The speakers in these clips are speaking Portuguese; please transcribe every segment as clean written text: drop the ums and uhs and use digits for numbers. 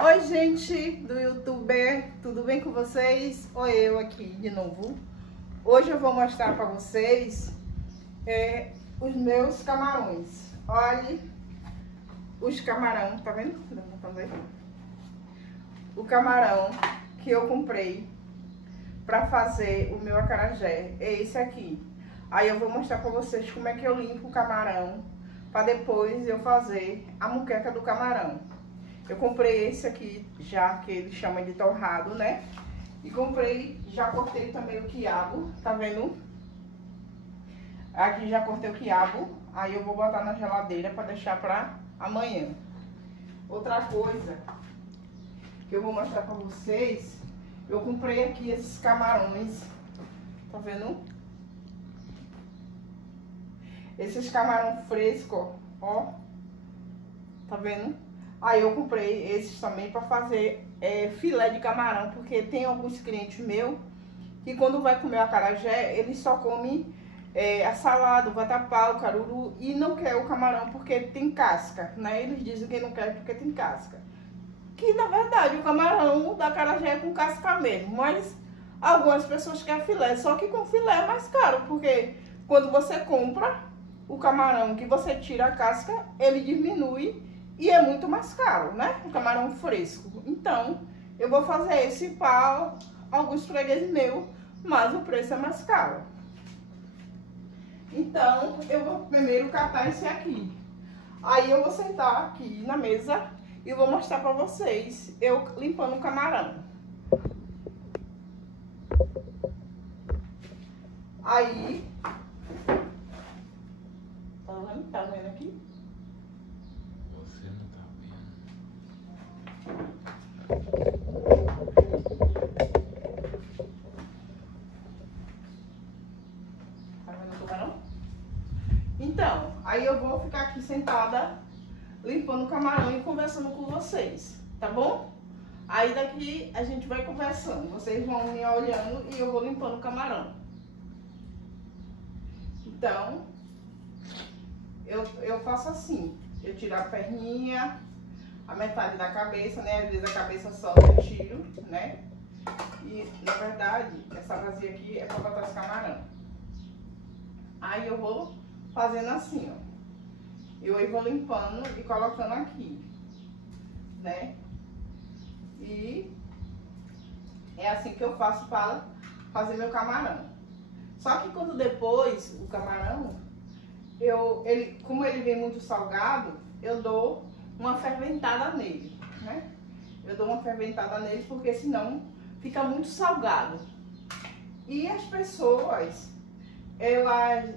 Oi, gente do YouTube, tudo bem com vocês? Oi, eu aqui de novo. Hoje eu vou mostrar para vocês os meus camarões. Olha os camarão, tá vendo? O camarão que eu comprei para fazer o meu acarajé é esse aqui. Aí eu vou mostrar para vocês como é que eu limpo o camarão para depois eu fazer a moqueca do camarão. Eu comprei esse aqui já, que ele chama de torrado, né? E comprei, já cortei também o quiabo, tá vendo? Aqui já cortei o quiabo, aí eu vou botar na geladeira para deixar para amanhã. Outra coisa que eu vou mostrar para vocês, eu comprei aqui esses camarões, tá vendo? Esses camarão fresco, ó, tá vendo? Aí eu comprei esses também para fazer filé de camarão, porque tem alguns clientes meus que quando vai comer o acarajé, eles só comem a salada, o vatapá, o caruru e não quer o camarão porque tem casca, né? Eles dizem que não quer porque tem casca. Que na verdade o camarão da acarajé é com casca mesmo, mas algumas pessoas querem filé, só que com filé é mais caro, porque quando você compra o camarão que você tira a casca, ele diminui e é muito mais caro, né? O camarão fresco. Então, eu vou fazer esse para alguns fregueses meus, mas o preço é mais caro. Então, eu vou primeiro catar esse aqui. Aí eu vou sentar aqui na mesa e vou mostrar para vocês eu limpando o camarão. Aí, tá vendo aqui? Você não tá vendo. Tá vendo o camarão? Então, aí eu vou ficar aqui sentada limpando o camarão e conversando com vocês, tá bom? Aí daqui a gente vai conversando, vocês vão me olhando e eu vou limpando o camarão. Então, eu faço assim, eu tiro a perninha, a metade da cabeça, né? Às vezes a cabeça só eu tiro, né? E na verdade, essa vazia aqui é para botar os camarão. Aí eu vou fazendo assim, ó. Eu vou limpando e colocando aqui, né? E é assim que eu faço para fazer meu camarão. Só que quando depois o camarão, como ele vem muito salgado, eu dou uma ferventada nele, né? Eu dou uma ferventada nele porque senão fica muito salgado. E as pessoas,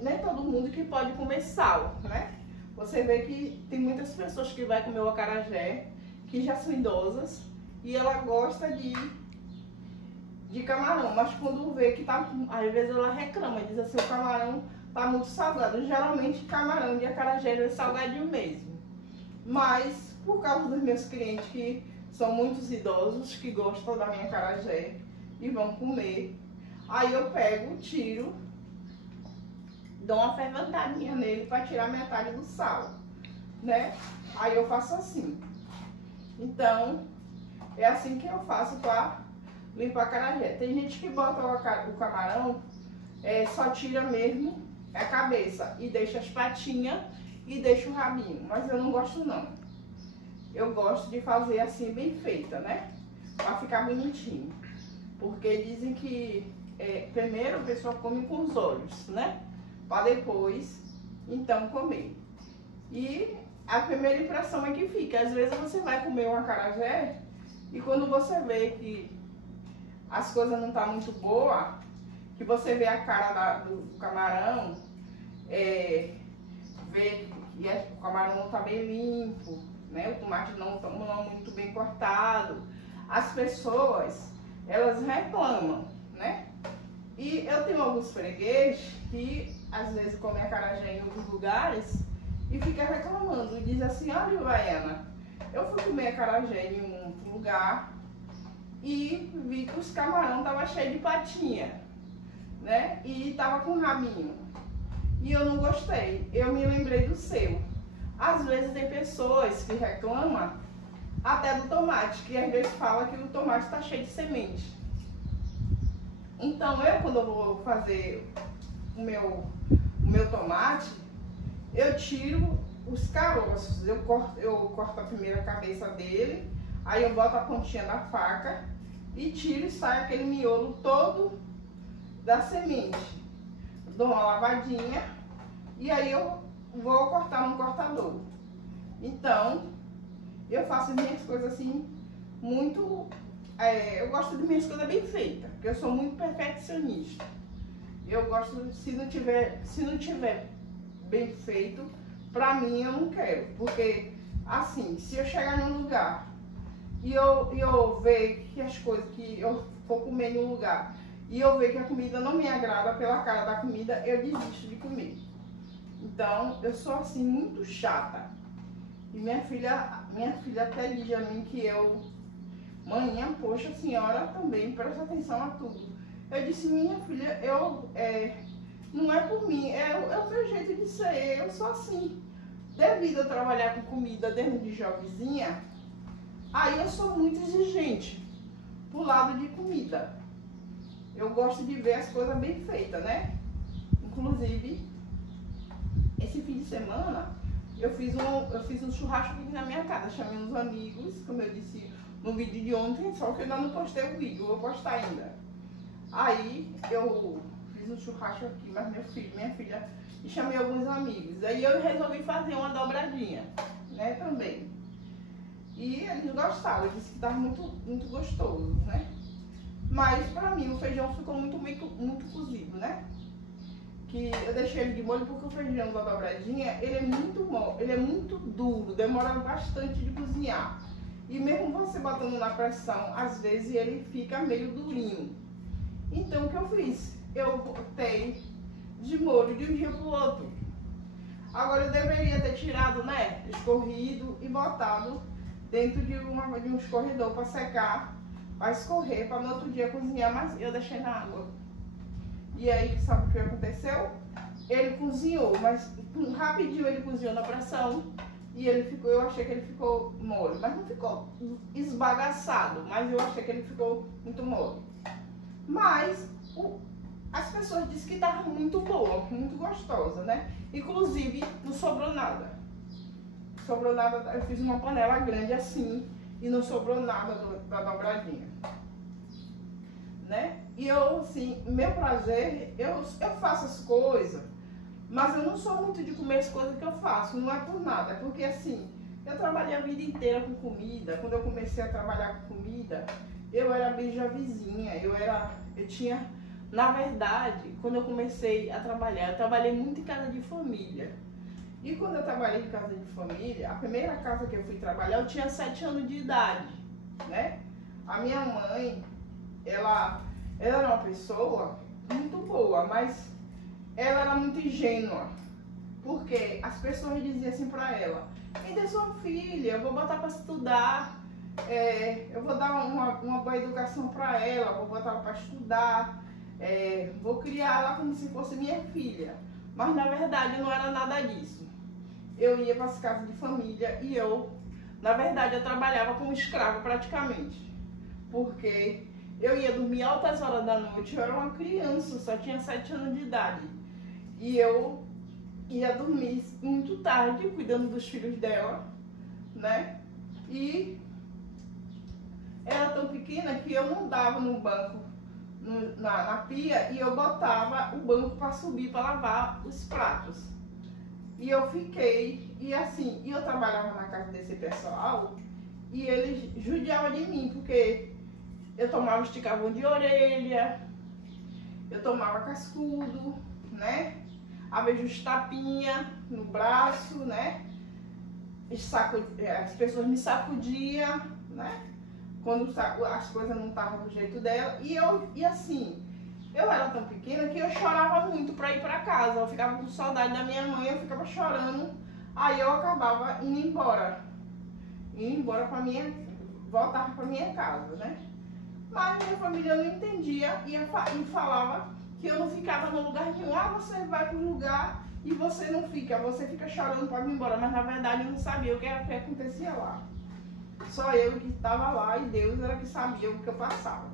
não é todo mundo que pode comer sal, né? Você vê que tem muitas pessoas que vai comer o acarajé, que já são idosas, e ela gosta de camarão, mas quando vê que tá, às vezes ela reclama, diz assim, o camarão tá muito salgado. Geralmente camarão de acarajé é salgadinho mesmo. Mas por causa dos meus clientes que são muitos idosos, que gostam da minha acarajé e vão comer, aí eu pego, tiro, dou uma ferventadinha nele para tirar metade do sal, né? Aí eu faço assim. Então, é assim que eu faço para limpar acarajé. Tem gente que bota o camarão, só tira mesmo a cabeça e deixa as patinhas e deixa o rabinho, mas eu não gosto não. Eu gosto de fazer assim bem feita, né? Pra ficar bonitinho. Porque dizem que primeiro a pessoa come com os olhos, né? Pra depois, então, comer. E a primeira impressão é que fica. Às vezes você vai comer um acarajé e quando você vê que as coisas não tá muito boa, que você vê a cara do camarão, vê que o camarão não tá bem limpo, né? O tomate não muito bem cortado. As pessoas, elas reclamam, né? E eu tenho alguns fregueses que às vezes comem acarajé em outros lugares e fica reclamando e diz assim, olha, Baiana, eu fui comer acarajé em um outro lugar e vi que os camarão estavam cheios de patinha, né? E tava com rabinho. E eu não gostei. Eu me lembrei do seu. Às vezes tem pessoas que reclamam até do tomate, que às vezes fala que o tomate está cheio de semente. Então quando eu vou fazer o meu tomate, eu tiro os caroços, eu corto a primeira cabeça dele, aí eu boto a pontinha da faca e tiro e sai aquele miolo todo da semente. Dou uma lavadinha e aí eu vou cortar no cortador. Então, eu faço minhas coisas assim, muito... eu gosto de minhas coisas bem feitas, porque eu sou muito perfeccionista. Eu gosto, se não tiver bem feito, pra mim eu não quero. Porque, assim, se eu chegar num lugar e eu ver que as coisas que eu for comer em um lugar e eu ver que a comida não me agrada pela cara da comida, eu desisto de comer. Então, eu sou assim, muito chata. E minha filha até diz a mim que manhã, poxa, a senhora também presta atenção a tudo. Eu disse, minha filha, não é por mim, é o meu jeito de ser, eu sou assim. Devido a trabalhar com comida desde jovenzinha, aí eu sou muito exigente pro lado de comida. Eu gosto de ver as coisas bem feitas, né? Inclusive, esse fim de semana, eu fiz um churrasco aqui na minha casa, chamei uns amigos, como eu disse no vídeo de ontem, só que eu ainda não postei o vídeo, eu vou postar ainda. Aí eu fiz um churrasco aqui, mas minha filha, e chamei alguns amigos. Aí eu resolvi fazer uma dobradinha, né, também. E eles gostaram, eu disse que estava muito, muito gostoso, né? Mas pra mim o feijão ficou muito cozido, né? Que eu deixei ele de molho porque o feijão da dobradinha, ele é muito duro, demora bastante de cozinhar. E mesmo você botando na pressão, às vezes ele fica meio durinho. Então o que eu fiz? Eu botei de molho de um dia pro outro. Agora eu deveria ter tirado, né, escorrido e botado dentro de um escorredor para secar, para escorrer, para no outro dia cozinhar, mas eu deixei na água. E aí, sabe o que aconteceu? Ele cozinhou, mas rapidinho ele cozinhou na pressão e eu achei que ele ficou mole, mas não ficou esbagaçado, mas eu achei que ele ficou muito mole. Mas as pessoas disseram que estava muito boa, muito gostosa, né? Inclusive, não sobrou nada. Sobrou nada, eu fiz uma panela grande assim e não sobrou nada da dobradinha, né? E eu, assim, meu prazer, eu faço as coisas, mas eu não sou muito de comer as coisas que eu faço, não é por nada, é porque assim, eu trabalhei a vida inteira com comida. Quando eu comecei a trabalhar com comida, eu era bem jovenzinha, eu tinha, na verdade, quando eu comecei a trabalhar, eu trabalhei muito em casa de família. E quando eu trabalhei em casa de família, a primeira casa que eu fui trabalhar, eu tinha 7 anos de idade, né? A minha mãe, ela era uma pessoa muito boa, mas ela era muito ingênua. Porque as pessoas diziam assim pra ela, me dê sua filha, eu vou botar pra estudar, eu vou dar uma boa educação pra ela, vou botar ela pra estudar, vou criar ela como se fosse minha filha. Mas na verdade não era nada disso. Eu ia para as casas de família e na verdade, eu trabalhava como escrava praticamente. Porque eu ia dormir altas horas da noite, eu era uma criança, só tinha 7 anos de idade. E eu ia dormir muito tarde, cuidando dos filhos dela, né? E era tão pequena que eu não dava no banco, na pia, e eu botava o banco para subir, para lavar os pratos. E eu fiquei, e assim, eu trabalhava na casa desse pessoal, e eles judiavam de mim, porque eu tomava esticavão de orelha, eu tomava cascudo, né? Às vezes tapinha no braço, né? As pessoas me sacudiam, né? Quando as coisas não estavam do jeito dela. E assim, eu era tão pequena que eu chorava muito para ir para casa. Eu ficava com saudade da minha mãe, eu ficava chorando. Aí eu acabava indo embora. Voltava para minha casa, né? Mas minha família não entendia e falava que eu não ficava no lugar nenhum. Ah, você vai para um lugar e você não fica, você fica chorando para ir embora. Mas na verdade eu não sabia o que acontecia lá. Só eu que estava lá e Deus era que sabia o que eu passava.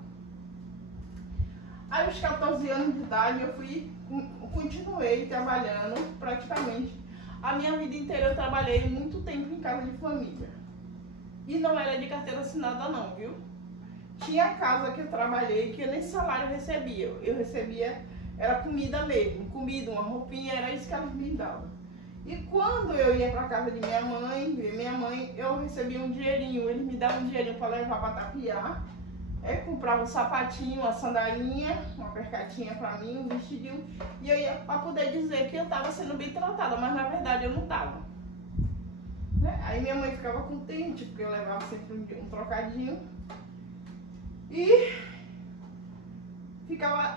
Aí, aos 14 anos de idade, continuei trabalhando praticamente. A minha vida inteira eu trabalhei muito tempo em casa de família. E não era de carteira assinada não, viu? Tinha casa que eu trabalhei que eu nem salário recebia. Eu recebia, era comida mesmo, comida, uma roupinha, era isso que elas me davam. E quando eu ia para casa de minha mãe, eu recebia um dinheirinho. Eles me davam um dinheirinho para levar para tapiar. Comprava um sapatinho, uma sandalinha, uma percatinha para mim, um vestidinho. E eu ia para poder dizer que eu estava sendo bem tratada, mas na verdade eu não estava. Né? Aí minha mãe ficava contente, porque eu levava sempre um trocadinho. E ficava,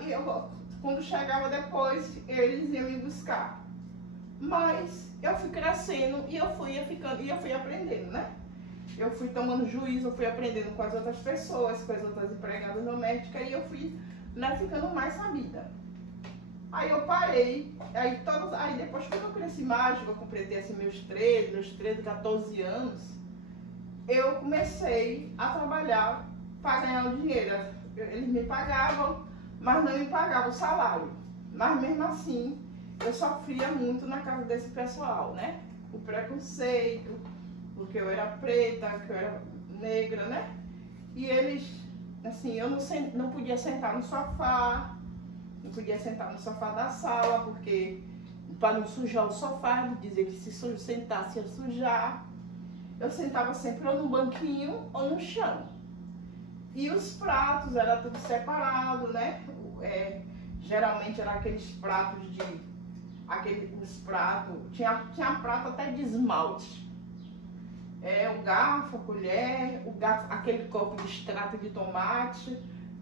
quando chegava depois, eles iam me buscar. Mas eu fui crescendo e eu fui aprendendo, né? Eu fui tomando juízo, eu fui aprendendo com as outras pessoas, com as outras empregadas domésticas e eu fui, né, ficando mais sabida. Aí eu parei, aí depois quando eu cresci mais, eu completei assim meus 13, 14 anos, eu comecei a trabalhar para ganhar o dinheiro. Eles me pagavam, mas não me pagavam o salário. Mas mesmo assim, eu sofria muito na casa desse pessoal, né? O preconceito, porque eu era preta, que eu era negra, né? E eles, assim, eu não podia sentar no sofá, não podia sentar no sofá da sala, porque para não sujar o sofá, dizer que se sentasse ia sujar. Eu sentava sempre ou no banquinho ou no chão. E os pratos era tudo separado, né? Geralmente eram aqueles pratos tinha prato até de esmalte. O garfo, a colher, aquele copo de extrato de tomate.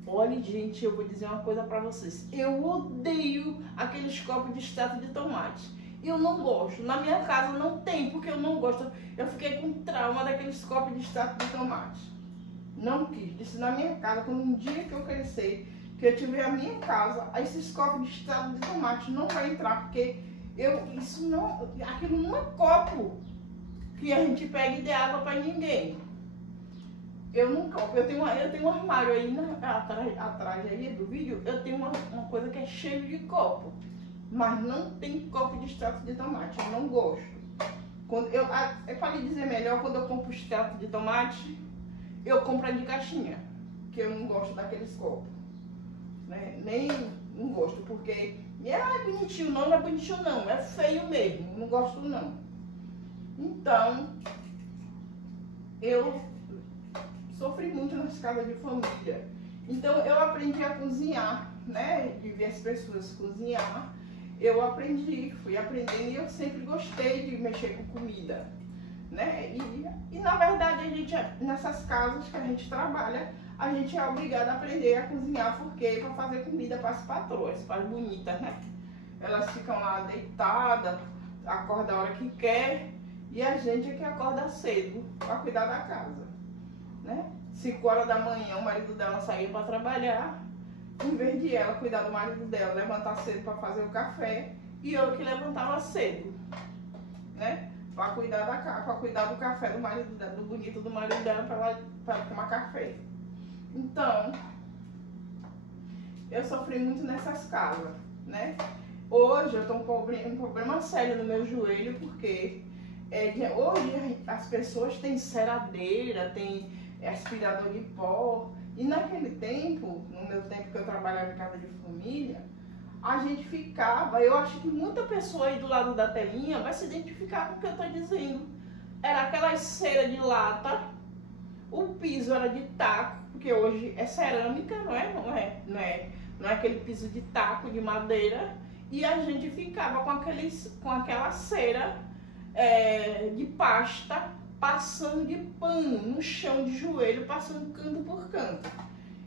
Olha, gente, eu vou dizer uma coisa pra vocês. Eu odeio aqueles copos de extrato de tomate. Eu não gosto. Na minha casa não tem, porque eu não gosto. Eu fiquei com trauma daqueles copos de extrato de tomate. Não quis. Disse na minha casa, quando um dia que eu crescer, que eu tiver a minha casa, esses copos de extrato de tomate não vai entrar, porque aquilo não é copo que a gente pega e dê água para ninguém. Eu não compro. Eu tenho um armário aí atrás aí do vídeo, eu tenho uma coisa que é cheio de copo, mas não tem copo de extrato de tomate, eu não gosto. Para lhe dizer melhor, quando eu compro extrato de tomate, eu compro de caixinha, que eu não gosto daqueles copos, né? Não gosto, porque é bonitinho, não é bonitinho não, é feio mesmo, não gosto não. Então, eu sofri muito nas casas de família. Então, eu aprendi a cozinhar, né? De ver as pessoas cozinhar. Eu fui aprendendo e eu sempre gostei de mexer com comida, né? E na verdade, nessas casas que a gente trabalha, a gente é obrigado a aprender a cozinhar, porque para fazer comida para as patroas, para as bonitas, né? Elas ficam lá deitadas, acordam a hora que quer, e a gente é que acorda cedo para cuidar da casa, né? 5 horas da manhã o marido dela saía para trabalhar, em vez de ela cuidar do marido dela, levantar cedo para fazer o café, e eu que levantava cedo, né? Para cuidar do café do marido dela, do bonito do marido dela, para tomar café. Então, eu sofri muito nessas casas, né? Hoje eu tô um problema sério no meu joelho, porque hoje as pessoas têm ceradeira, têm aspirador de pó, e naquele tempo, no meu tempo que eu trabalhava em casa de família, a gente ficava, eu acho que muita pessoa aí do lado da telinha vai se identificar com o que eu tô dizendo. Era aquelas cera de lata, o piso era de taco, porque hoje é cerâmica, não é aquele piso de taco, de madeira, e a gente ficava com aquela cera de pasta, passando de pano no chão de joelho, passando canto por canto.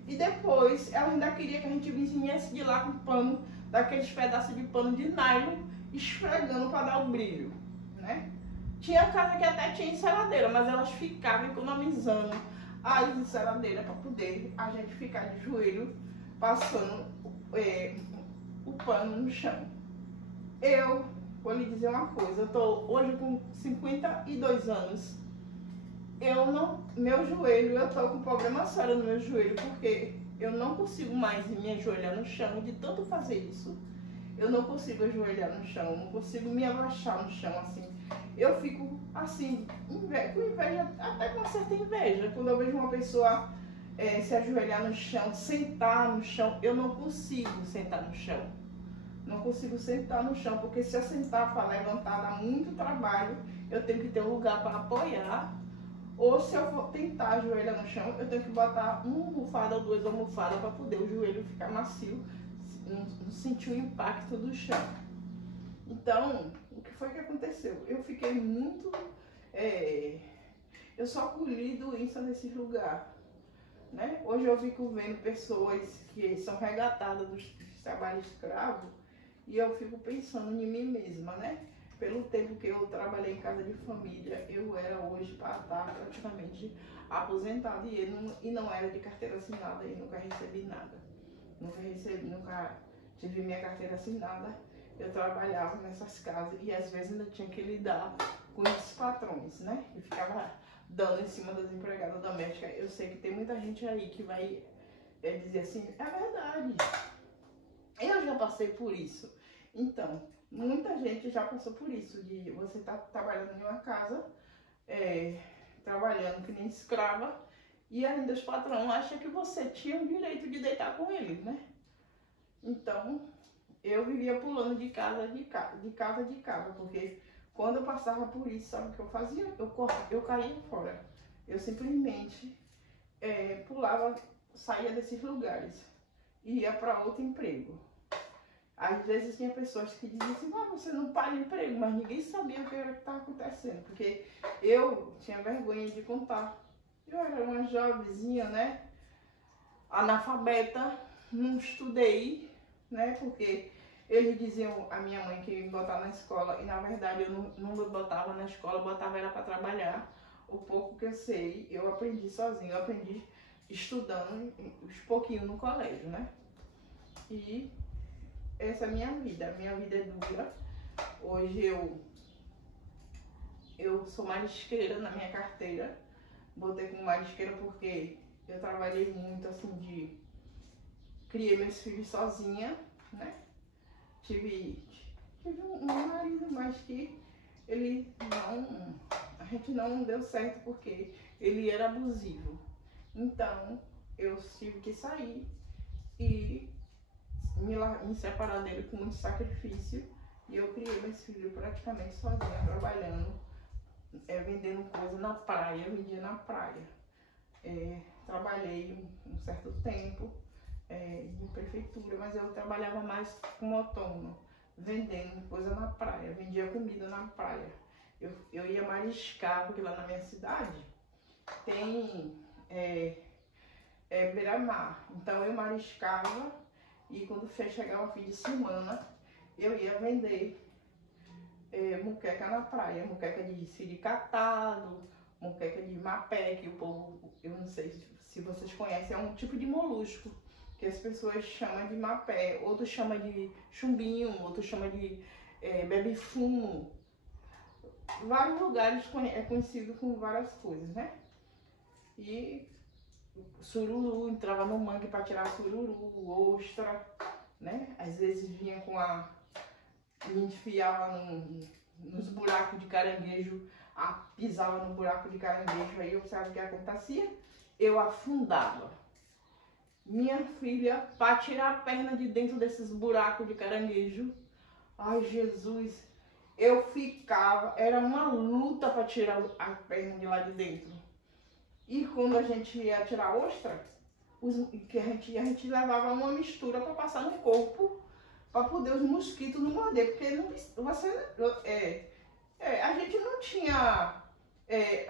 E depois ela ainda queria que a gente viesse de lá com pano, daqueles pedaços de pano de nylon, esfregando para dar o brilho, né? Tinha casa que até tinha enceradeira, mas elas ficavam economizando as enceradeiras para poder a gente ficar de joelho passando o pano no chão. Eu vou lhe dizer uma coisa, eu tô hoje com 52 anos meu joelho, eu tô com problema sério no meu joelho, porque eu não consigo mais me ajoelhar no chão, de tanto fazer isso. Eu não consigo ajoelhar no chão, não consigo me abaixar no chão, assim. Eu fico, assim, com inveja, até com uma certa inveja, quando eu vejo uma pessoa se ajoelhar no chão, sentar no chão. Eu não consigo sentar no chão. Não consigo sentar no chão, porque se eu sentar para levantar, dá muito trabalho. Eu tenho que ter um lugar para apoiar. Ou se eu for tentar ajoelhar no chão, eu tenho que botar uma almofada ou duas almofadas para poder o joelho ficar macio, não sentir o impacto do chão. Então, o que foi que aconteceu? Eu fiquei muito... eu só colhi doença nesse lugar, né? Hoje eu fico vendo pessoas que são resgatadas dos trabalhos escravos e eu fico pensando em mim mesma, né? Pelo tempo que eu trabalhei em casa de família, eu era hoje para estar praticamente aposentada e não era de carteira assinada e nunca recebi nada. Nunca tive minha carteira assinada. Eu trabalhava nessas casas e às vezes ainda tinha que lidar com esses patrões, né? Eu ficava dando em cima das empregadas domésticas. Eu sei que tem muita gente aí que vai dizer assim, é verdade, eu já passei por isso. Então, muita gente já passou por isso, de você estar trabalhando em uma casa, trabalhando que nem escrava, e ainda os patrões acham que você tinha o direito de deitar com eles, né? Então, eu vivia pulando de casa de casa, porque quando eu passava por isso, sabe o que eu fazia? Eu caía fora. Eu simplesmente pulava, saía desses lugares e ia para outro emprego. Às vezes tinha pessoas que diziam assim, ah, você não para emprego, mas ninguém sabia o que estava acontecendo, porque eu tinha vergonha de contar. Eu era uma jovenzinha, né, analfabeta, não estudei, né, porque eles diziam, a minha mãe, que ia me botar na escola, e na verdade eu não me botava na escola, botava ela para trabalhar. O pouco que eu sei, eu aprendi sozinha, eu aprendi estudando uns pouquinhos no colégio, né, e essa é a minha vida é dura. Hoje eu sou marisqueira na minha carteira, botei como marisqueira porque eu trabalhei muito assim criei meus filhos sozinha, né? Tive um marido, mas que a gente não deu certo porque ele era abusivo. Então eu tive que sair e me separar dele com muito sacrifício, e eu criei meus filhos praticamente sozinha, trabalhando, vendendo coisa na praia, eu vendia na praia. Trabalhei um certo tempo em prefeitura, mas eu trabalhava mais como autônomo, vendendo coisa na praia, vendia comida na praia. Eu ia mariscar, porque lá na minha cidade tem beira-mar, então eu mariscava. E quando chegava o fim de semana, eu ia vender muqueca na praia, muqueca de siricatado, muqueca de mapé, que o povo, eu não sei se vocês conhecem, é um tipo de molusco, que as pessoas chamam de mapé, outros chamam de chumbinho, outros chamam de bebe-fumo. Vários lugares é conhecido com várias coisas, né? E sururu, entrava no mangue para tirar sururu, ostra, né? Às vezes vinha me enfiava nos buracos de caranguejo, pisava no buraco de caranguejo, aí eu sabe o que acontecia? Eu afundava. Minha filha, para tirar a perna de dentro desses buracos de caranguejo, ai Jesus, eu ficava, era uma luta para tirar a perna de lá de dentro. E quando a gente ia tirar ostra, a gente levava uma mistura para passar no corpo, para poder os mosquitos não morder, porque a gente não tinha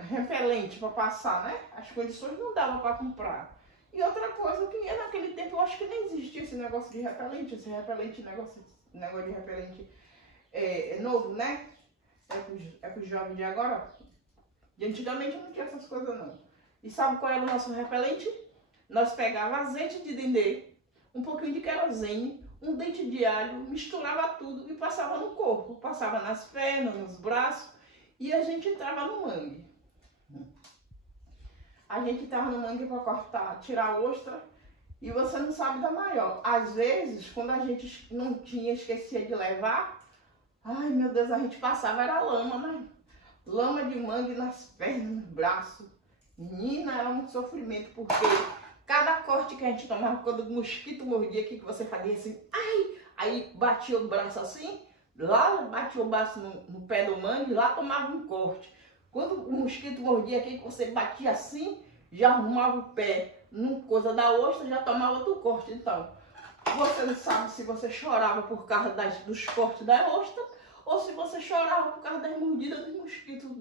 repelente para passar, né? As condições não davam para comprar. E outra coisa que naquele tempo eu acho que nem existia esse negócio de repelente, negócio de repelente novo, né? É para os jovens de agora. E antigamente não tinha essas coisas não. E sabe qual era o nosso repelente? Nós pegava azeite de dendê, um pouquinho de querosene, um dente de alho, misturava tudo e passava no corpo, passava nas pernas, nos braços, e a gente entrava no mangue. A gente tava no mangue para cortar, tirar a ostra, e você não sabe da maior. Às vezes, quando a gente não tinha, esquecia de levar, ai meu Deus, a gente passava, era lama, né? Lama de mangue nas pernas, nos braços. Menina, era um sofrimento, porque cada corte que a gente tomava, quando o mosquito mordia aqui, que você fazia assim, ai, aí batia o braço assim, lá batia o braço no pé do mangue, lá tomava um corte. Quando o mosquito mordia aqui, que você batia assim, já arrumava o pé numa coisa da ostra, já tomava outro corte. Então, você não sabe se você chorava por causa dos cortes da ostra, ou se você chorava por causa das mordidas dos mosquitos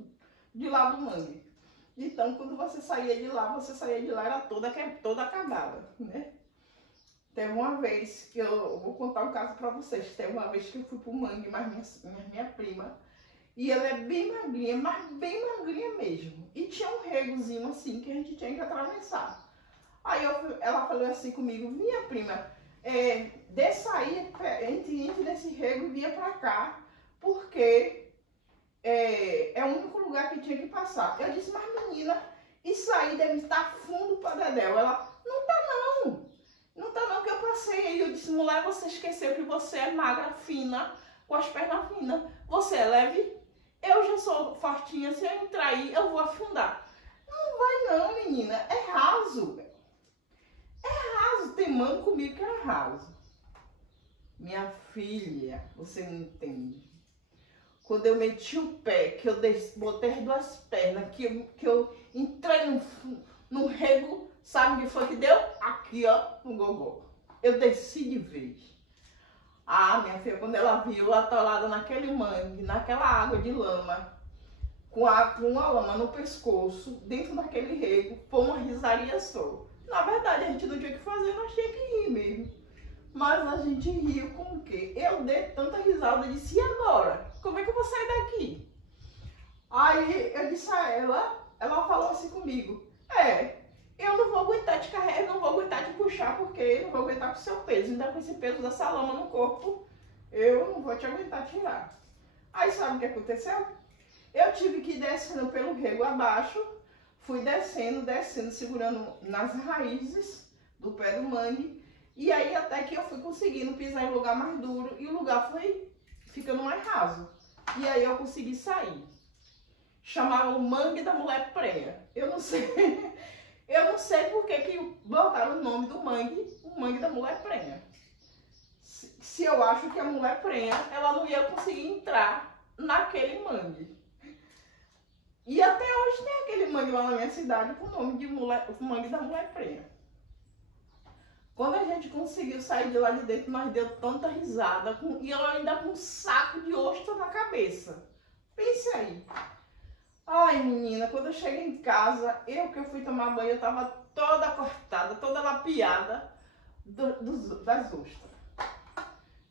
de lá do mangue. Então, quando você saía de lá, era toda acabada, né? Teve uma vez que eu vou contar um caso pra vocês. Teve uma vez que eu fui pro mangue, mas minha prima, e ela é bem magrinha, mas bem magrinha mesmo. E tinha um regozinho assim que a gente tinha que atravessar. Aí ela falou assim comigo, minha prima, desça aí, entre nesse rego e vinha pra cá, porque é o único lugar que tinha que passar. Eu disse, mas menina, isso aí deve estar fundo para dedéu. Ela, não tá não, que eu passei. Aí eu disse, mulher, você esqueceu que você é magra, fina, com as pernas finas. Você é leve? Eu já sou fortinha, se eu entrar aí, eu vou afundar. Não vai não, menina, é raso. É raso, tem mão comigo que é raso. Minha filha, você não entende. Quando eu meti o pé, que eu botei as duas pernas, que eu entrei no rego, sabe o que foi que deu? Aqui, ó, no gogó. Eu desci de vez. Ah, minha filha, quando ela viu atolada naquele mangue, naquela água de lama, com uma lama no pescoço, dentro daquele rego, foi uma risaria só. Na verdade, a gente não tinha o que fazer, nós tínhamos que rir mesmo. Mas a gente riu com o quê? Eu dei tanta risada, eu disse, e agora? Como é que eu vou sair daqui? Aí eu disse a ela falou assim comigo, eu não vou aguentar te carregar, não vou aguentar te puxar, porque eu não vou aguentar com o seu peso, ainda com esse peso dessa lama no corpo, eu não vou te aguentar tirar. Aí sabe o que aconteceu? Eu tive que ir descendo pelo rego abaixo, fui descendo, segurando nas raízes do pé do mangue, e aí até que eu fui conseguindo pisar em lugar mais duro e o lugar foi ficando mais raso. E aí eu consegui sair. Chamava o mangue da mulher prenha. Eu não sei por que botaram o nome do mangue, o mangue da mulher prenha. Se eu acho que a mulher prenha, ela não ia conseguir entrar naquele mangue. E até hoje tem aquele mangue lá na minha cidade com o nome de mangue da mulher prenha. Quando a gente conseguiu sair de lá de dentro, nós deu tanta risada, e eu ainda com um saco de ostra na cabeça. Pense aí. Ai, menina, quando eu cheguei em casa, que eu fui tomar banho, eu tava toda cortada, toda lapiada das ostras.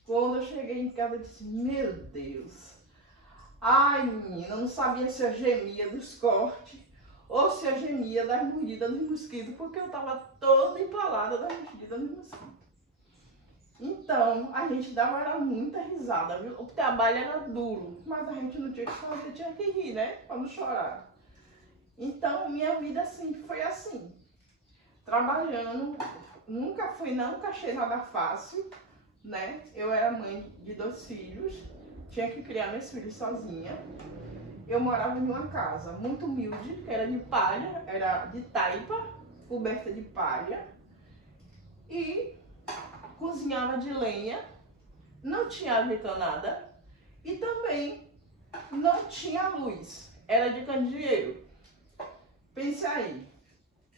Quando eu cheguei em casa, eu disse, meu Deus. Ai, menina, eu não sabia se eu gemia dos cortes ou se eu gemia das mordidas dos mosquitos, porque eu tava toda empalada das mordidas dos mosquitos. Então, a gente era muita risada, viu? O trabalho era duro, mas a gente não tinha que fazer, tinha que rir, né? Pra não chorar. Então, minha vida assim, foi assim. Trabalhando, nunca achei nada fácil, né? Eu era mãe de 2 filhos, tinha que criar meus filhos sozinha. Eu morava em uma casa muito humilde, que era de palha, era de taipa, coberta de palha. E cozinhava de lenha, não tinha ar-condicionado e também não tinha luz, era de candeeiro. Pense aí.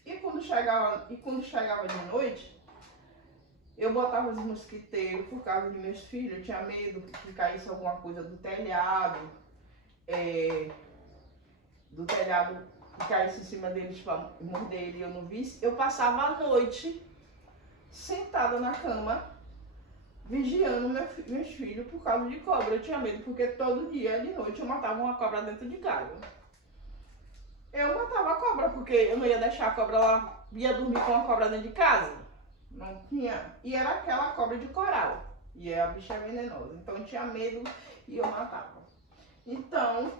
E quando chegava de noite, eu botava os mosquiteiros por causa de meus filhos, eu tinha medo que caísse alguma coisa do telhado, que caísse em cima deles para morder ele e eu não visse. Eu passava a noite sentada na cama, vigiando meus filhos por causa de cobra. Eu tinha medo, porque todo dia de noite eu matava uma cobra dentro de casa. Eu matava a cobra, porque eu não ia deixar a cobra lá, ia dormir com a cobra dentro de casa. Não tinha. E era aquela cobra de coral. E a bicha é venenosa. Então eu tinha medo e eu matava. Então,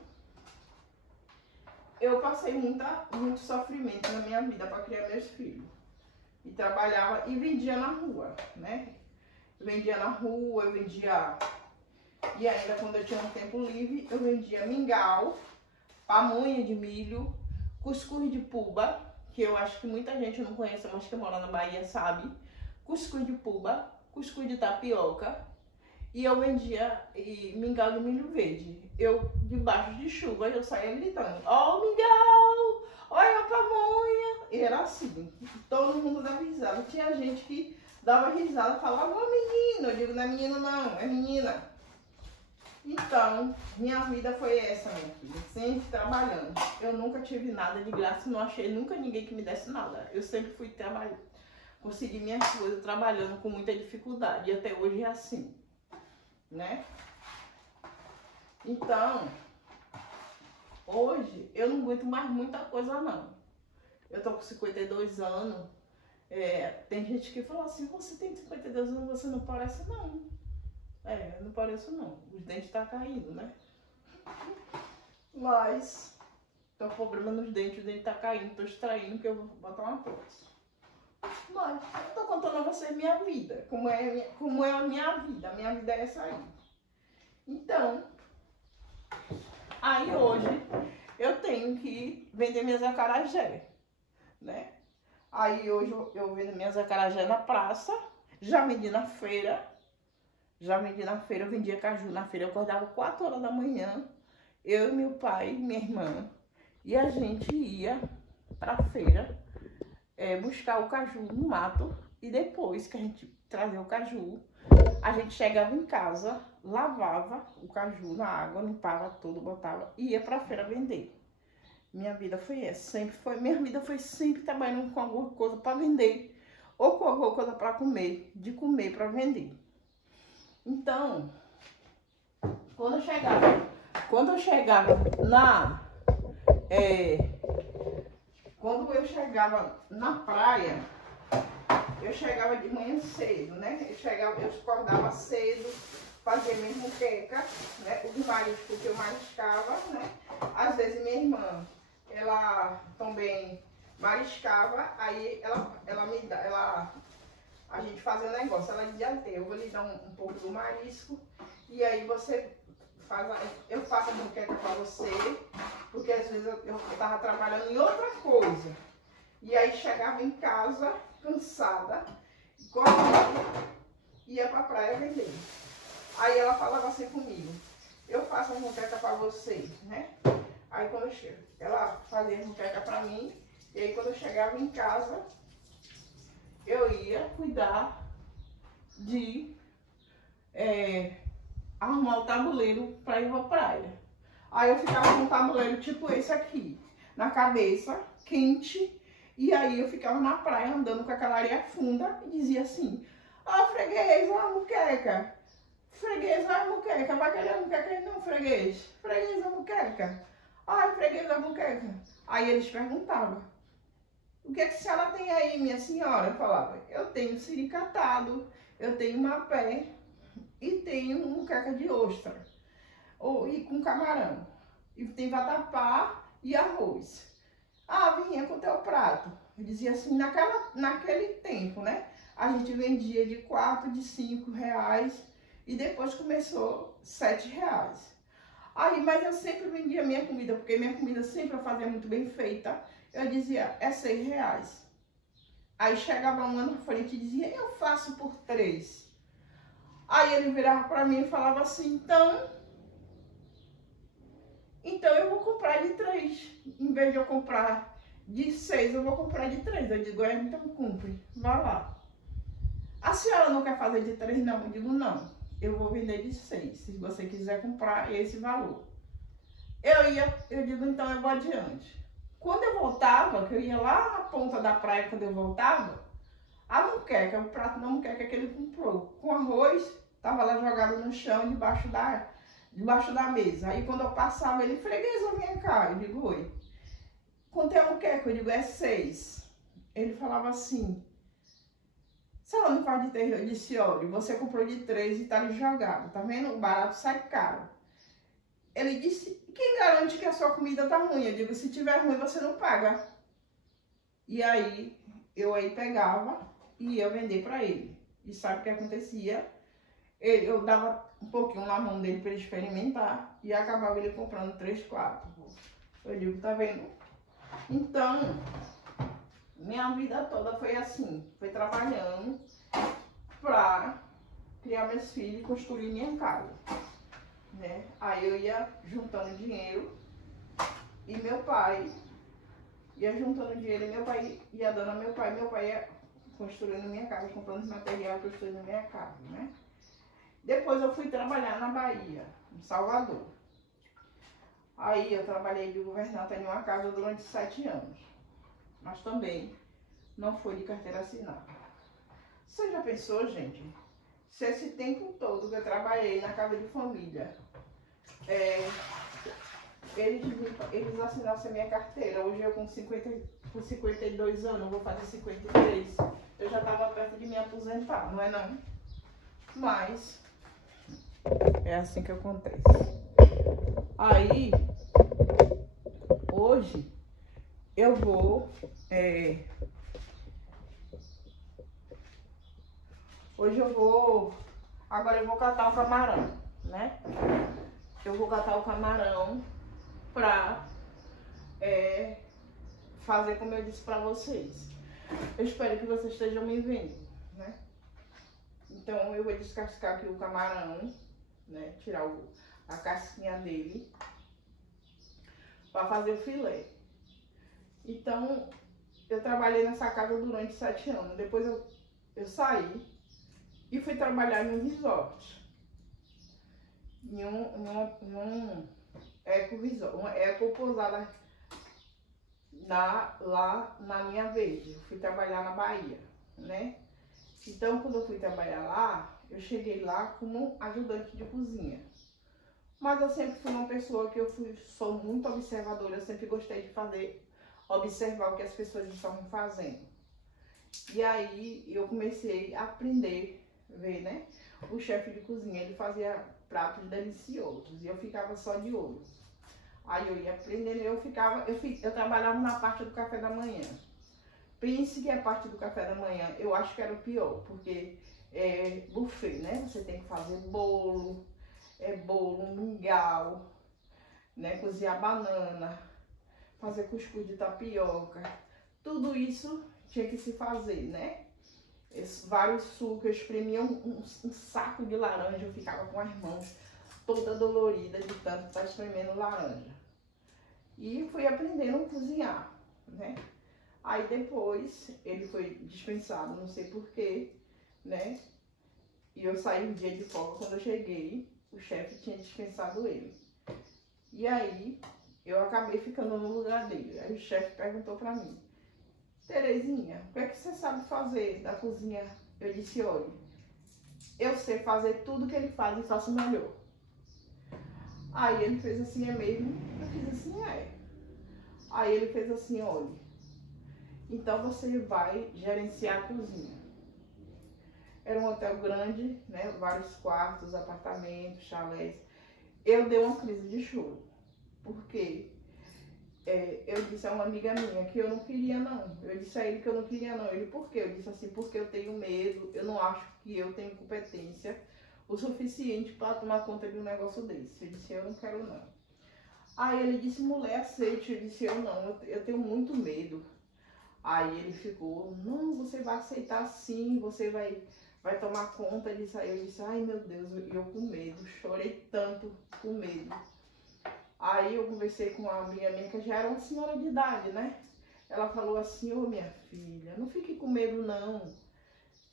eu passei muito sofrimento na minha vida para criar meus filhos. E trabalhava e vendia na rua, né? Vendia na rua, eu vendia... E ainda quando eu tinha um tempo livre, eu vendia mingau, pamonha de milho, cuscuz de puba, que eu acho que muita gente não conhece, mas que mora na Bahia sabe. Cuscuz de puba, cuscuz de tapioca. E eu vendia mingau de milho verde. Eu, debaixo de chuva, eu saía gritando, ó o mingau, olha a pamonha. E era assim, todo mundo dava risada. Tinha gente que dava risada, falava, ô menino. Eu digo, não é menino não, é menina. Então, minha vida foi essa, minha filha, sempre trabalhando. Eu nunca tive nada de graça, não achei nunca ninguém que me desse nada. Eu sempre fui trabalhando, consegui minhas coisas trabalhando com muita dificuldade. E até hoje é assim, né? Então, hoje eu não aguento mais muita coisa não. Eu tô com 52 anos. Tem gente que fala assim, você tem 52 anos, você não parece não. Eu não pareço não. Os dentes tá caindo, né? Mas tô com problema nos dentes, o dente tá caindo, tô extraindo que eu vou botar uma prótese. Mas eu tô contando a vocês minha vida, como é a minha vida. A minha vida é essa aí. Então, aí hoje eu tenho que vender minhas acarajé, né? Aí hoje eu vendo minhas acarajé na praça, já vendi na feira. Eu vendia caju na feira, eu acordava 4 horas da manhã, eu e meu pai, minha irmã, e a gente ia pra feira buscar o caju no mato, e depois que a gente trazia o caju, a gente chegava em casa, lavava o caju na água, limpava tudo, botava e ia pra feira vender. Minha vida foi essa, minha vida foi sempre trabalhando com alguma coisa pra vender, ou com alguma coisa pra comer, de comer pra vender. Então, quando eu chegava na praia, eu chegava de manhã cedo, né? Eu acordava cedo, fazia minha muqueca, né? Os mariscos que eu mariscava, né? Às vezes minha irmã, ela também mariscava, aí a gente fazia um negócio, ela dizia, eu vou lhe dar um pouco do marisco, e aí eu faço a muqueca pra você, porque às vezes eu tava trabalhando em outra coisa. E aí chegava em casa, cansada, correndo, ia pra praia vender. Aí ela falava assim comigo, eu faço a muqueca pra você, né? Aí quando ela fazia a muqueca pra mim, e aí quando eu chegava em casa, eu ia cuidar de arrumar o tabuleiro para ir pra praia. Aí eu ficava com um tabuleiro tipo esse aqui, na cabeça, quente, e aí eu ficava na praia andando com aquela areia funda e dizia assim, freguês, a muqueca. Freguês, a muqueca. Vai querer a muqueca? Não, freguês. Freguês, a muqueca. Freguês, a muqueca. Aí eles perguntavam, o que a senhora tem aí, minha senhora? Eu falava, eu tenho siricatado, eu tenho mapé e tenho muqueca de ostra, e com camarão. E tem vatapá e arroz. Vinha com o teu prato. Eu dizia assim, naquele tempo, né? A gente vendia de 4, de 5 reais e depois começou 7 reais. Mas eu sempre vendia minha comida, porque minha comida sempre eu fazia muito bem feita. Eu dizia, é 6 reais. Aí chegava um ano na frente e dizia, eu faço por 3. Aí ele virava pra mim e falava assim, então eu vou comprar de 3. Em vez de eu comprar de 6, eu vou comprar de 3. Eu digo, então cumpre, vá lá. A senhora não quer fazer de 3 não? Eu digo, não, eu vou vender de 6. Se você quiser comprar esse valor. Eu digo, então eu vou adiante. Quando eu voltava, que eu ia lá na ponta da praia, quando eu voltava, a muqueca, o prato da muqueca que ele comprou, com arroz, tava lá jogado no chão, debaixo da mesa. Aí quando eu passava, ele, freguesa, vem cá. Eu digo, oi. Quanto é a muqueca? Eu digo, é 6. Ele falava assim, se ela não faz de 3, eu disse, olha, você comprou de 3 e tá ali jogado, tá vendo? O barato sai caro. Ele disse, E quem garante que a sua comida tá ruim? Eu digo, se tiver ruim, você não paga. E aí, eu aí pegava e ia vender pra ele. E sabe o que acontecia? Eu dava um pouquinho na mão dele para ele experimentar e acabava ele comprando 3, 4. Eu digo, tá vendo? Então, minha vida toda foi assim, foi trabalhando para criar meus filhos e construir minha casa, né? Aí eu ia juntando dinheiro e meu pai ia juntando dinheiro e meu pai ia dando a meu pai ia construindo minha casa, comprando material, construindo minha casa, né? Depois eu fui trabalhar na Bahia, em Salvador. Aí eu trabalhei de governanta em uma casa durante 7 anos. Mas também não foi de carteira assinada. Você já pensou, gente? Se esse tempo todo que eu trabalhei na casa de família, eles assinassem a minha carteira. Hoje eu com 52 anos, vou fazer 53. Eu já estava perto de me aposentar, não é não? Mas é assim que acontece. Aí, hoje, eu vou... Agora eu vou catar o camarão, né? Eu vou catar o camarão pra fazer como eu disse pra vocês. Eu espero que vocês estejam me vendo, né? Então, eu vou descascar aqui o camarão, né? Tirar a casquinha dele para fazer o filé. Então, eu trabalhei nessa casa durante 7 anos. Depois eu saí e fui trabalhar em um resort. Em um eco-resort, uma eco-pousada lá na minha vez. Eu fui trabalhar na Bahia, né? Então, quando eu fui trabalhar lá, eu cheguei lá como ajudante de cozinha. Mas eu sempre fui uma pessoa que sou muito observadora, eu sempre gostei de observar o que as pessoas estavam fazendo. E aí eu comecei a aprender, ver, né? O chefe de cozinha, ele fazia pratos deliciosos e eu ficava só de olho. Aí eu ia aprendendo, eu trabalhava na parte do café da manhã. Pense que a parte do café da manhã eu acho que era o pior, porque é buffet, né? Você tem que fazer bolo, mingau, né? Cozinhar banana, fazer cuscuz de tapioca. Tudo isso tinha que se fazer, né? Vários sucos, eu espremia um saco de laranja, eu ficava com as mãos toda dolorida de tanto estar espremendo laranja. E fui aprendendo a cozinhar, né? Aí depois ele foi dispensado, não sei porquê, né? E eu saí um dia de folga, quando eu cheguei, o chefe tinha dispensado ele. E aí eu acabei ficando no lugar dele. Aí o chefe perguntou pra mim: Terezinha, o que é que você sabe fazer da cozinha? Eu disse: olha, eu sei fazer tudo que ele faz e faço melhor. Aí ele fez assim: é mesmo? Eu fiz assim: é. Aí ele fez assim: olha, então você vai gerenciar a cozinha. Era um hotel grande, né? Vários quartos, apartamentos, chalés. Eu dei uma crise de choro, porque eu disse a uma amiga minha que eu não queria não. Eu disse a ele que eu não queria não. Ele, por quê? Eu disse assim: porque eu tenho medo, eu não acho que eu tenho competência o suficiente para tomar conta de um negócio desse. Eu disse: eu não quero não. Aí ele disse: mulher, aceite. Eu disse: eu não, eu tenho muito medo. Aí ele ficou: não, você vai aceitar sim, você vai tomar conta disso aí. Eu disse: ai meu Deus, eu com medo, chorei tanto com medo. Aí eu conversei com uma amiga minha que já era uma senhora de idade, né? Ela falou assim: ô minha filha, não fique com medo não.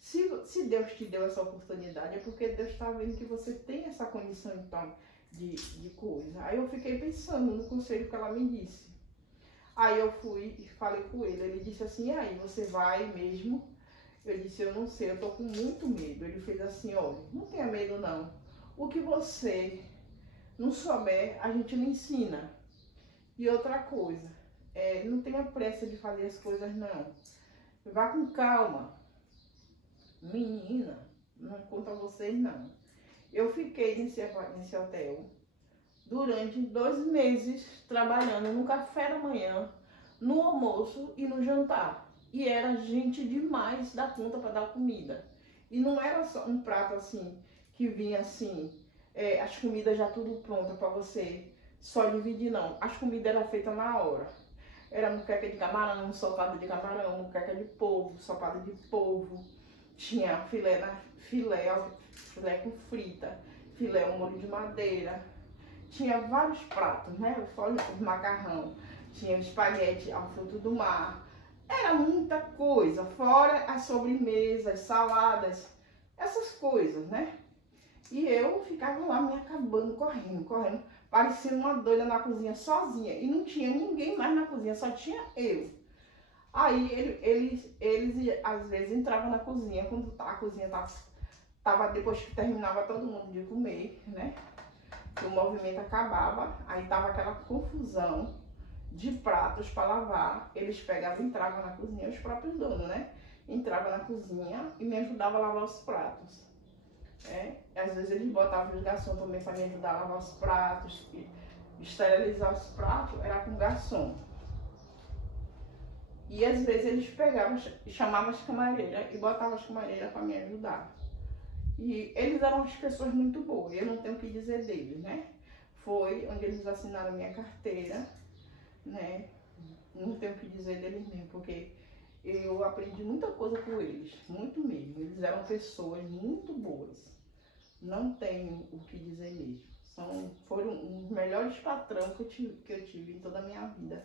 Se Deus te deu essa oportunidade, é porque Deus está vendo que você tem essa condição então de coisa. Aí eu fiquei pensando no conselho que ela me disse. Aí eu fui e falei com ele. Ele disse assim: e aí, você vai mesmo? Eu disse: eu não sei, eu tô com muito medo. Ele fez assim: olha, não tenha medo não. O que você não souber, a gente não ensina. E outra coisa, não tenha pressa de fazer as coisas não. Vá com calma. Menina, não conta a vocês não. Eu fiquei nesse hotel durante 2 meses trabalhando no café da manhã, no almoço e no jantar. E era gente demais da conta para dar comida. E não era só um prato assim, que vinha assim, as comidas já tudo pronta para você só dividir, não. As comidas eram feitas na hora. Era muqueca de camarão, sopada de camarão, muqueca de polvo, sopada de polvo. Tinha filé com frita, filé ao molho de madeira. Tinha vários pratos, né? O macarrão, tinha o espaguete ao fruto do mar. Era muita coisa, fora as sobremesas, saladas, essas coisas, né? E eu ficava lá me acabando, correndo, parecendo uma doida na cozinha sozinha. E não tinha ninguém mais na cozinha, só tinha eu. Aí eles às vezes entravam na cozinha, quando a cozinha tava depois que terminava todo mundo de comer, né? Que o movimento acabava, aí tava aquela confusão de pratos para lavar. Eles pegavam e entravam na cozinha, os próprios donos, né? Entravam na cozinha e me ajudavam a lavar os pratos. Às vezes eles botavam os garçons também para me ajudar a lavar os pratos, e esterilizar os pratos, era com garçom. E às vezes eles pegavam, chamavam as camareiras e botavam as camareiras para me ajudar. E eles eram as pessoas muito boas, eu não tenho o que dizer deles, né? Foi onde eles assinaram minha carteira, né? Não tenho o que dizer deles mesmo, porque eu aprendi muita coisa com eles, muito mesmo. Eles eram pessoas muito boas, não tenho o que dizer mesmo. Foram os melhores patrões que eu tive em toda a minha vida,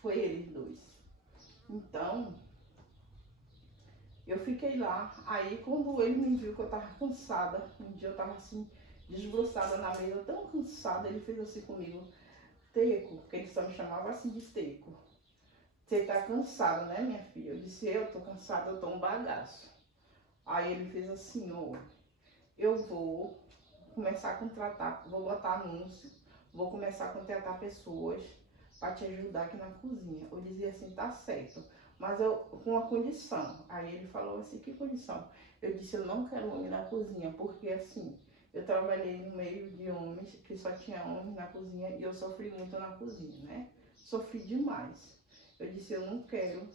foi eles dois. Então, eu fiquei lá, aí quando ele me viu que eu tava cansada, um dia eu tava assim, desbruçada na mesa, tão cansada, ele fez assim comigo, Teco, porque ele só me chamava assim de Teco. Você tá cansada, né, minha filha? Eu disse, eu tô cansada, eu tô um bagaço. Aí ele fez assim, ó, eu vou começar a contratar, vou botar anúncio, vou começar a contratar pessoas para te ajudar aqui na cozinha. Eu dizia assim, tá certo, mas eu com uma condição. Aí ele falou assim, que condição? Eu disse, eu não quero homem na cozinha, porque assim, eu trabalhei no meio de homens, que só tinha homens na cozinha, e eu sofri muito na cozinha, né? Sofri demais. Eu disse, eu não quero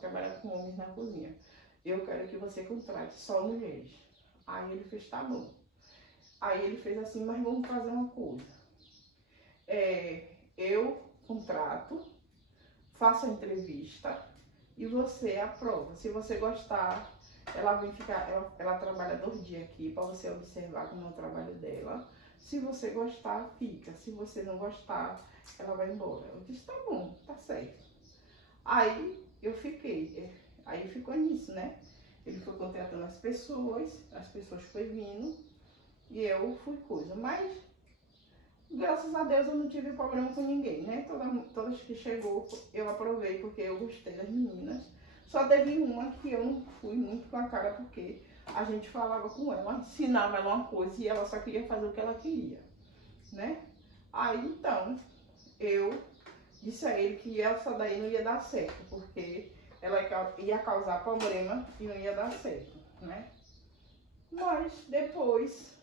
trabalhar com homens na cozinha. Eu quero que você contrate só mulheres. Aí ele fez, tá bom. Aí ele fez assim, mas vamos fazer uma coisa. Eu contrato, faço a entrevista e você aprova. Se você gostar, ela vem ficar, ela trabalha 2 dias aqui para você observar como é o trabalho dela. Se você gostar, fica. Se você não gostar, ela vai embora. Eu disse, tá bom, tá certo. Aí eu fiquei, aí ficou nisso, né? Ele foi contratando as pessoas foi vindo e eu fui coisa. Mas, graças a Deus, eu não tive problema com ninguém, né? Todas que chegou, eu aprovei porque eu gostei das meninas. Só teve uma que eu não fui muito com a cara porque a gente falava com ela, ensinava ela uma coisa e ela só queria fazer o que ela queria, né? Aí, então, eu disse a ele que essa daí não ia dar certo, porque ela ia causar problema e não ia dar certo, né? Mas depois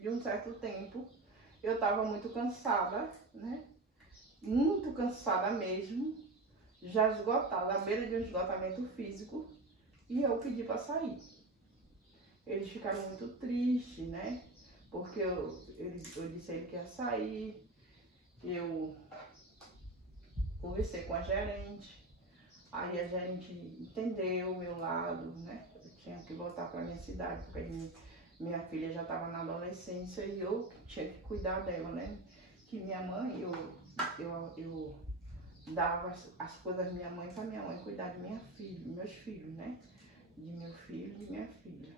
de um certo tempo, eu tava muito cansada, né? Muito cansada mesmo, já esgotada, à beira de um esgotamento físico, e eu pedi para sair. Eles ficaram muito tristes, né? Porque eu disse a ele que ia sair, eu conversei com a gerente, aí a gerente entendeu o meu lado, né? Eu tinha que voltar para minha cidade, porque minha filha já estava na adolescência e eu tinha que cuidar dela, né? Que minha mãe, eu dava as coisas da minha mãe para minha mãe cuidar de minha filha, meus filhos, né? De meu filho e de minha filha.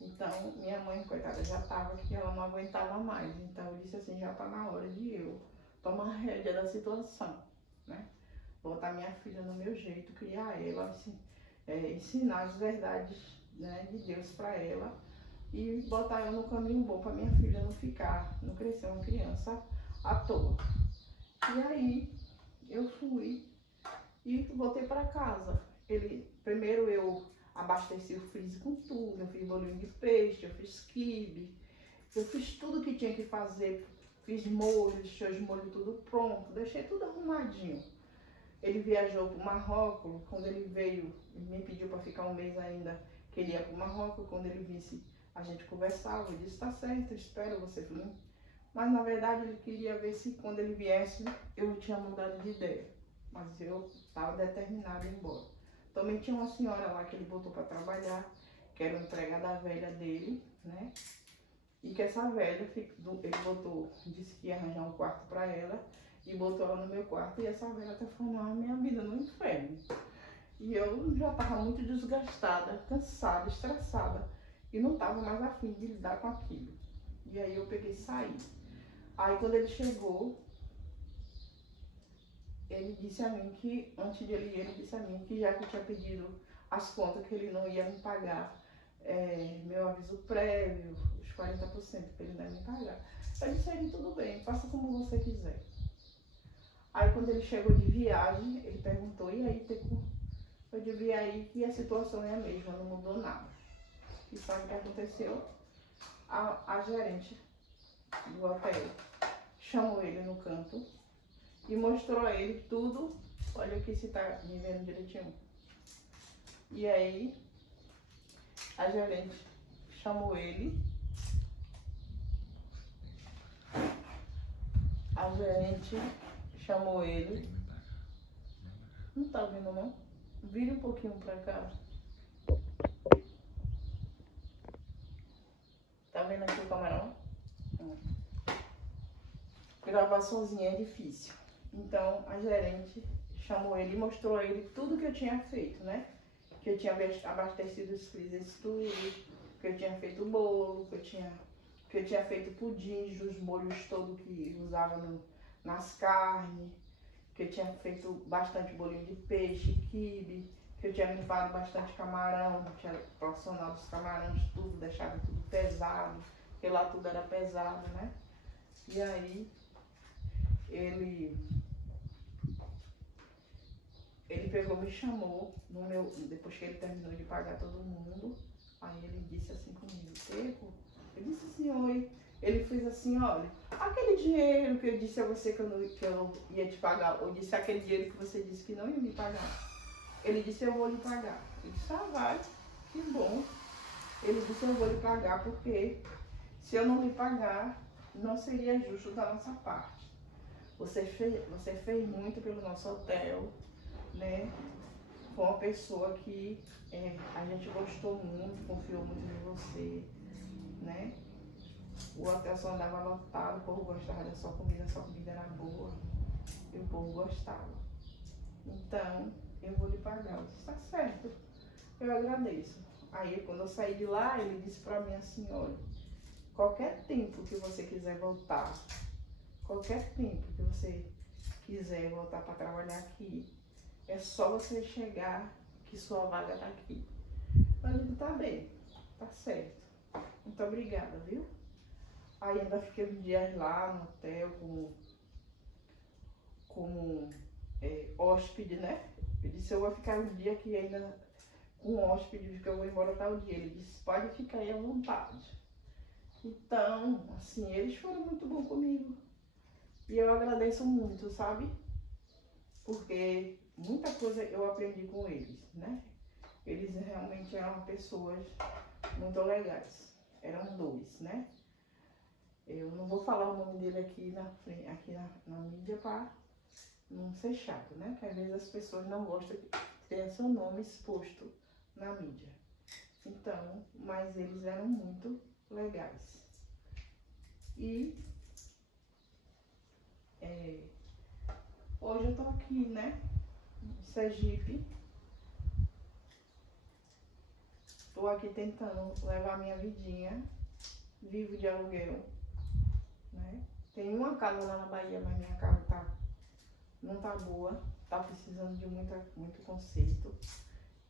Então, minha mãe, coitada, já estava que ela não aguentava mais. Então, eu disse assim, já está na hora de eu tomar a rédea da situação, né? Botar minha filha no meu jeito, criar ela, assim, ensinar as verdades, né, de Deus para ela e botar ela no caminho bom para minha filha não crescer uma criança à toa. E aí eu fui e voltei para casa. Primeiro eu abasteci o freezer com tudo, eu fiz bolinho de peixe, eu fiz quibe, eu fiz tudo que tinha que fazer fiz molho, deixei os molhos tudo pronto, deixei tudo arrumadinho. Ele viajou para o Marrocos, quando ele veio, ele me pediu para ficar um mês ainda, que ele ia para o Marrocos. Quando ele visse, a gente conversava, eu disse, tá certo, eu espero você vir. Mas na verdade ele queria ver se quando ele viesse, eu tinha mudado de ideia. Mas eu estava determinada a ir embora. Também tinha uma senhora lá que ele botou para trabalhar, que era uma empregada velha dele, né? E que essa velha, ele botou, disse que ia arranjar um quarto para ela, e botou ela no meu quarto, e essa velha transformou a minha vida no inferno. E eu já estava muito desgastada, cansada, estressada, e não estava mais afim de lidar com aquilo. E aí eu peguei e saí. Aí quando ele chegou, ele disse a mim que, antes de ele ir, ele disse a mim que já que eu tinha pedido as contas, que ele não ia me pagar meu aviso prévio, os 40% que ele não ia me pagar. Eu disse a ele, tudo bem, faça como você quiser. Aí quando ele chegou de viagem, ele perguntou, e aí, Teco? Eu disse, e aí que a situação é a mesma, não mudou nada. E sabe o que aconteceu? A gerente do hotel chamou ele no canto e mostrou a ele tudo. Olha aqui se tá me vendo direitinho. E aí a gerente chamou ele. A gerente chamou ele. Não tá vendo não? Vire um pouquinho pra cá. Tá vendo aqui o camarão? Gravar sozinha é difícil. Então a gerente chamou ele e mostrou a ele tudo que eu tinha feito, né? Que eu tinha abastecido os freezers tudo, que eu tinha feito bolo, que eu tinha feito pudim, os molhos todos que usava nas carnes, que eu tinha feito bastante bolinho de peixe, quibe, que eu tinha limpado bastante camarão, tinha porcionado os camarões tudo, deixado tudo pesado, porque lá tudo era pesado, né? E aí ele pegou, me chamou depois que ele terminou de pagar todo mundo. Aí ele disse assim comigo, Teco, eu disse assim, oi. Ele fez assim, olha, aquele dinheiro que eu disse a você que eu ia te pagar, ou disse aquele dinheiro que você disse que não ia me pagar. Ele disse, eu vou lhe pagar. Eu disse, vai, que bom. Ele disse, eu vou lhe pagar porque se eu não lhe pagar, não seria justo da nossa parte. Você fez muito pelo nosso hotel, né? Foi uma pessoa que a gente gostou muito, confiou muito em você, né? O hotel só andava lotado, o povo gostava da sua comida era boa, e o povo gostava. Então, eu vou lhe pagar. Eu disse, tá certo, eu agradeço. Aí, quando eu saí de lá, ele disse pra mim assim, olha, qualquer tempo que você quiser voltar, qualquer tempo que você quiser voltar para trabalhar aqui, é só você chegar que sua vaga tá aqui. Eu digo, tá bem, tá certo. Muito obrigada, viu? Aí ainda fiquei uns dias lá no hotel como hóspede, né? Eu disse, eu vou ficar um dia aqui ainda com hóspede, porque eu vou embora tal dia. Ele disse, pode ficar aí à vontade. Então, assim, eles foram muito bons comigo. E eu agradeço muito, sabe? Porque muita coisa eu aprendi com eles, né? Eles realmente eram pessoas muito legais. Eram dois, né? Eu não vou falar o nome dele aqui na mídia para não ser chato, né? Porque às vezes as pessoas não gostam de ter seu nome exposto na mídia. Então, mas eles eram muito legais. E hoje eu tô aqui, né? Em Sergipe. Tô aqui tentando levar minha vidinha. Vivo de aluguel, né? Tem uma casa lá na Bahia, mas minha casa não tá boa. Tá precisando de muito conserto.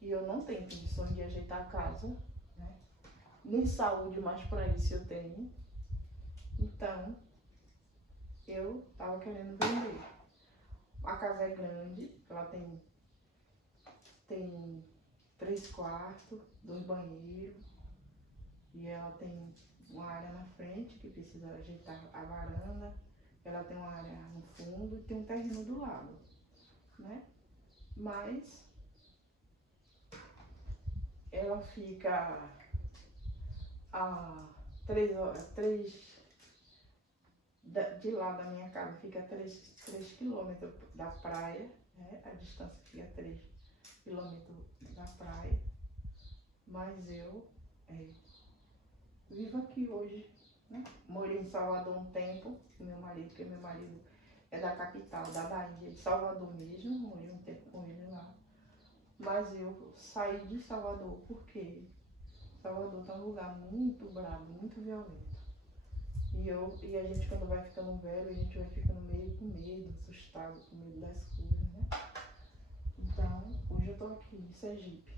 E eu não tenho condições de ajeitar a casa, né? Nem saúde mais para isso eu tenho. Então, eu tava querendo vender. A casa é grande, ela tem 3 quartos, 2 banheiros, e ela tem uma área na frente que precisa ajeitar a varanda. Ela tem uma área no fundo e tem um terreno do lado, né? Mas ela fica a 3 de lá da minha casa, fica 3 quilômetros da praia, né? A distância fica 3 quilômetros da praia. Mas eu vivo aqui hoje, né? Morei em Salvador um tempo com meu marido, porque meu marido é da capital, da Bahia, de Salvador mesmo, morei um tempo com ele lá. Mas eu saí de Salvador porque Salvador tá um lugar muito bravo, muito violento. E a gente, quando vai ficando velho, a gente vai ficando meio com medo, assustado, com medo das coisas, né? Então, hoje eu tô aqui em Sergipe.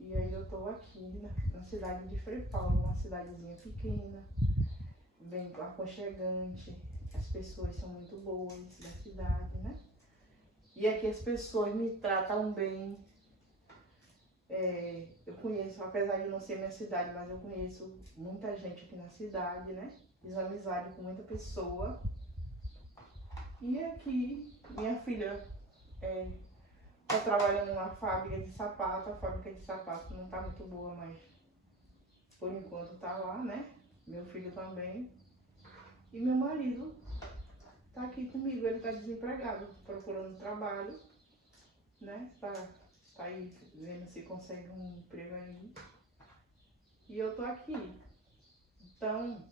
E aí eu tô aqui na cidade de Frei Paulo, uma cidadezinha pequena, bem aconchegante. As pessoas são muito boas da cidade, né? E aqui as pessoas me tratam bem. Eu conheço, apesar de não ser minha cidade, mas eu conheço muita gente aqui na cidade, né? Fiz amizade com muita pessoa. E aqui, minha filha tá trabalhando numa fábrica de sapato. A fábrica de sapato não tá muito boa, mas por enquanto tá lá, né? Meu filho também. E meu marido tá aqui comigo, ele tá desempregado, procurando trabalho, né? Tá aí vendo se consegue um emprego aí. E eu tô aqui. Então,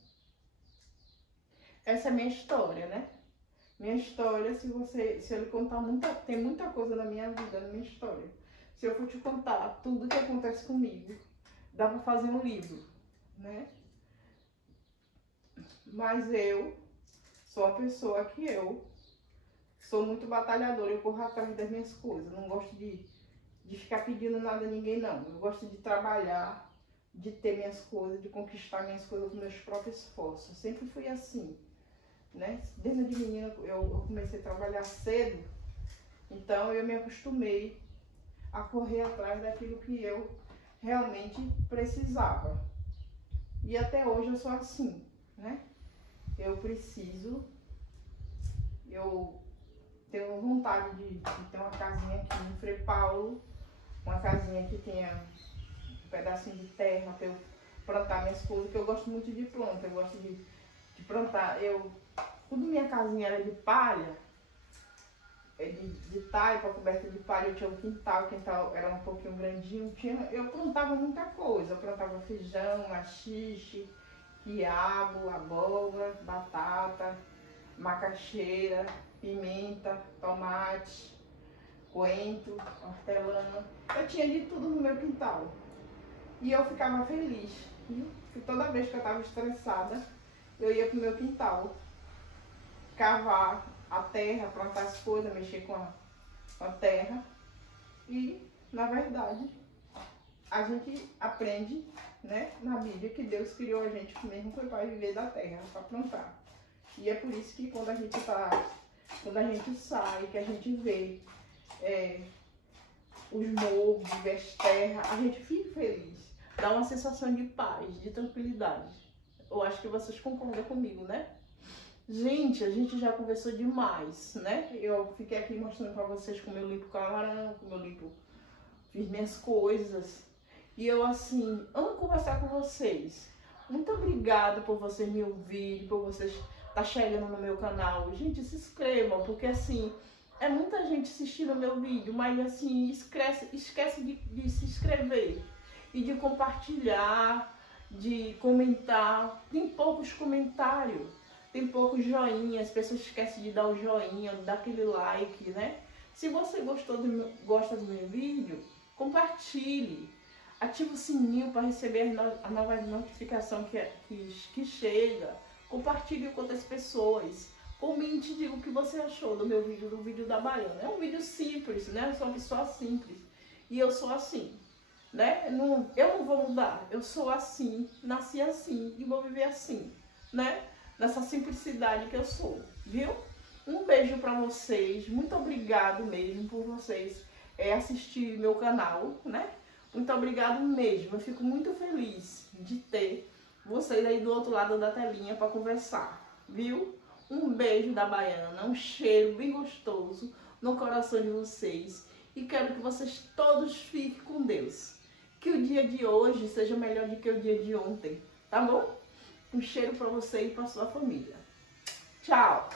essa é a minha história, né? Minha história, se eu lhe contar tem muita coisa na minha vida, na minha história. Se eu for te contar tudo que acontece comigo, dá pra fazer um livro, né? Mas eu sou a pessoa que eu sou muito batalhadora, eu corro atrás das minhas coisas, não gosto de ficar pedindo nada a ninguém, não. Eu gosto de trabalhar, de ter minhas coisas, de conquistar minhas coisas com meus próprios esforços. Eu sempre fui assim, né? Desde menina eu comecei a trabalhar cedo, então eu me acostumei a correr atrás daquilo que eu realmente precisava. E até hoje eu sou assim, né? Eu tenho vontade de ter uma casinha aqui em Frei Paulo, uma casinha que tenha um pedacinho de terra para eu plantar minhas coisas, que eu gosto muito de planta, eu gosto de plantar. Tudo minha casinha era de palha, de taipa, coberta de palha. Eu tinha um quintal, o quintal era um pouquinho grandinho, eu plantava muita coisa, eu plantava feijão, maxixe, quiabo, abóbora, batata, macaxeira, pimenta, tomate, coentro, hortelã. Eu tinha de tudo no meu quintal. E eu ficava feliz, viu? E toda vez que eu estava estressada, eu ia pro meu quintal, cavar a terra, plantar as coisas, mexer com a terra. E, na verdade, a gente aprende, né, na Bíblia que Deus criou a gente mesmo foi para viver da terra, para plantar. E é por isso que quando a gente sai, que a gente vê os morros, vê as terras, a gente fica feliz. Dá uma sensação de paz, de tranquilidade. Eu acho que vocês concordam comigo, né? Gente, a gente já conversou demais, né? Eu fiquei aqui mostrando pra vocês como eu limpo o camarão, como eu fiz minhas coisas. E eu, assim, amo conversar com vocês. Muito obrigada por vocês me ouvirem, por vocês estar chegando no meu canal. Gente, se inscrevam, porque assim, é muita gente assistindo o meu vídeo, mas assim, esquece de se inscrever e de compartilhar, de comentar. Tem poucos comentários, tem poucos joinhas, as pessoas esquecem de dar o joinha, dar aquele like, né? Se você gosta do meu vídeo, compartilhe. Ative o sininho para receber a nova notificação que chega. Compartilhe com outras pessoas. Comente e diga o que você achou do meu vídeo, do vídeo da Baiana. É um vídeo simples, né? Eu sou uma pessoa simples. E eu sou assim, né? Eu não vou mudar. Eu sou assim, nasci assim e vou viver assim, né? Nessa simplicidade que eu sou, viu? Um beijo para vocês. Muito obrigado mesmo por vocês assistir meu canal, né? Muito obrigado mesmo. Eu fico muito feliz de ter vocês aí do outro lado da telinha para conversar, viu? Um beijo da Baiana, um cheiro bem gostoso no coração de vocês. E quero que vocês todos fiquem com Deus. Que o dia de hoje seja melhor do que o dia de ontem, tá bom? Um cheiro para você e para sua família. Tchau!